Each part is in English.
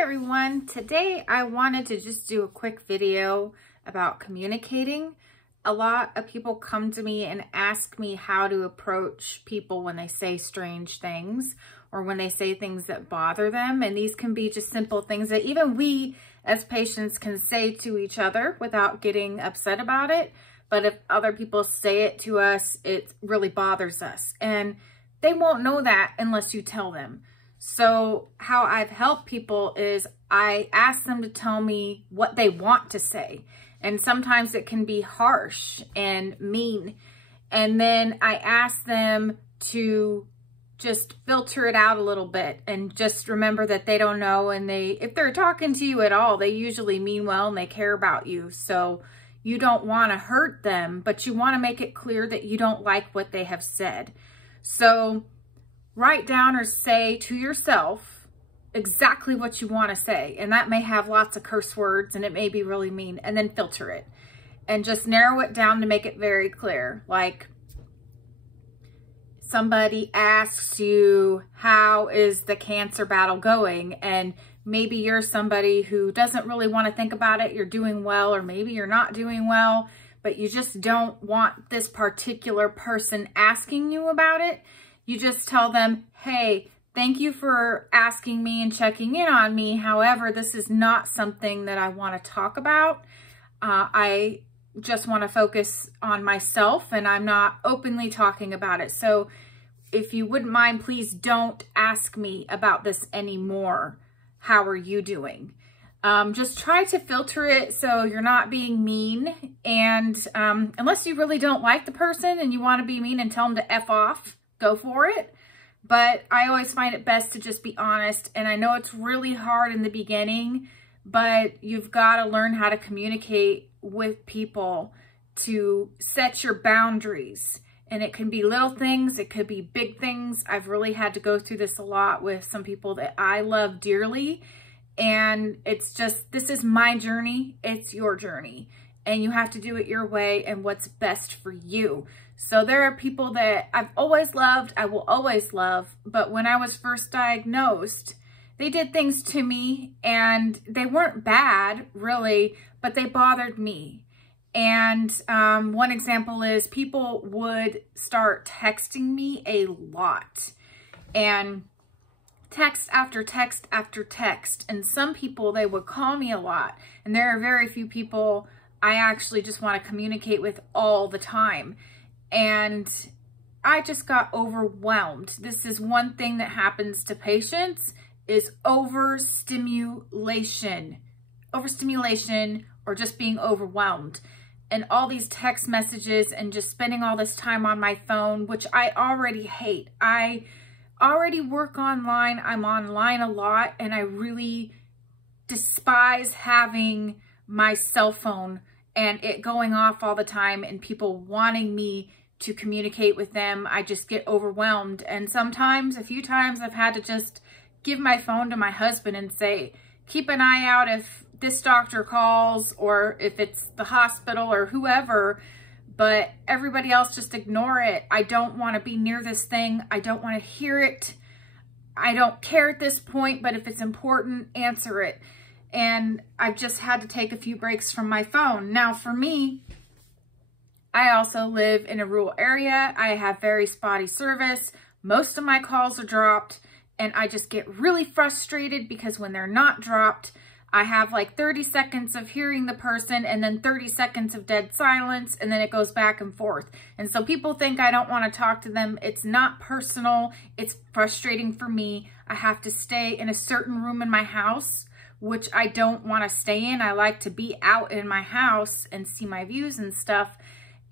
everyone. Today I wanted to just do a quick video about communicating. A lot of people come to me and ask me how to approach people when they say strange things or when they say things that bother them. And these can be just simple things that even we as patients can say to each other without getting upset about it. But if other people say it to us, it really bothers us. And they won't know that unless you tell them. So how I've helped people is I ask them to tell me what they want to say. And sometimes it can be harsh and mean. And then I ask them to just filter it out a little bit and just remember that they don't know. And if they're talking to you at all, they usually mean well and they care about you. So you don't want to hurt them, but you want to make it clear that you don't like what they have said. So write down or say to yourself exactly what you want to say. And that may have lots of curse words and it may be really mean, and then filter it and just narrow it down to make it very clear. Like somebody asks you, how is the cancer battle going? And maybe you're somebody who doesn't really want to think about it. You're doing well, or maybe you're not doing well, but you just don't want this particular person asking you about it. You just tell them, hey, thank you for asking me and checking in on me. However, this is not something that I want to talk about. I just want to focus on myself and I'm not openly talking about it. So if you wouldn't mind, please don't ask me about this anymore. How are you doing? Just try to filter it so you're not being mean. And unless you really don't like the person and you want to be mean and tell them to F off, go for it. But I always find it best to just be honest. And I know it's really hard in the beginning, but you've got to learn how to communicate with people to set your boundaries. And it can be little things, it could be big things. I've really had to go through this a lot with some people that I love dearly. And it's just, this is my journey, it's your journey. And you have to do it your way and what's best for you. So there are people that I've always loved, I will always love, but when I was first diagnosed, they did things to me and they weren't bad, really, but they bothered me. And one example is people would start texting me a lot. And text after text after text. And some people, they would call me a lot. And there are very few people I actually just want to communicate with all the time. And I just got overwhelmed. This is one thing that happens to patients is overstimulation. Overstimulation or just being overwhelmed. And all these text messages and just spending all this time on my phone, which I already hate. I already work online. I'm online a lot and I really despise having my cell phone and it going off all the time and people wanting me to communicate with them. I just get overwhelmed. And sometimes, a few times, I've had to just give my phone to my husband and say, keep an eye out if this doctor calls or if it's the hospital or whoever, but everybody else just ignore it. I don't want to be near this thing. I don't want to hear it. I don't care at this point, but if it's important, answer it. And I've just had to take a few breaks from my phone. Now for me, I also live in a rural area. I have very spotty service. Most of my calls are dropped and I just get really frustrated because when they're not dropped, I have like 30 seconds of hearing the person and then 30 seconds of dead silence and then it goes back and forth. And so people think I don't want to talk to them. It's not personal. It's frustrating for me. I have to stay in a certain room in my house, which I don't want to stay in. I like to be out in my house and see my views and stuff.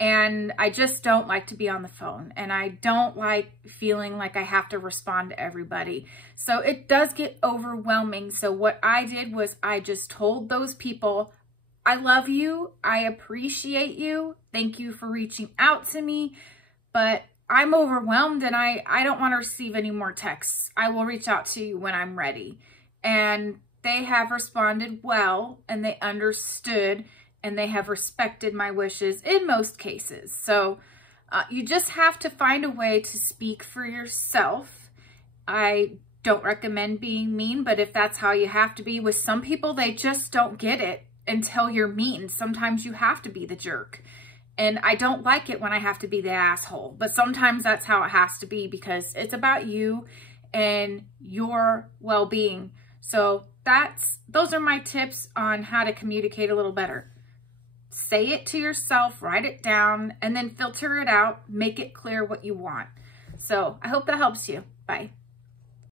And I just don't like to be on the phone. And I don't like feeling like I have to respond to everybody. So it does get overwhelming. So what I did was I just told those people, I love you. I appreciate you. Thank you for reaching out to me. But I'm overwhelmed and I don't want to receive any more texts. I will reach out to you when I'm ready. And they have responded well and they understood and they have respected my wishes in most cases. So you just have to find a way to speak for yourself. I don't recommend being mean, but if that's how you have to be with some people, they just don't get it until you're mean. Sometimes you have to be the jerk. And I don't like it when I have to be the asshole, but sometimes that's how it has to be because it's about you and your well-being. So those are my tips on how to communicate a little better. Say it to yourself, write it down, and then filter it out. Make it clear what you want. So I hope that helps you. Bye.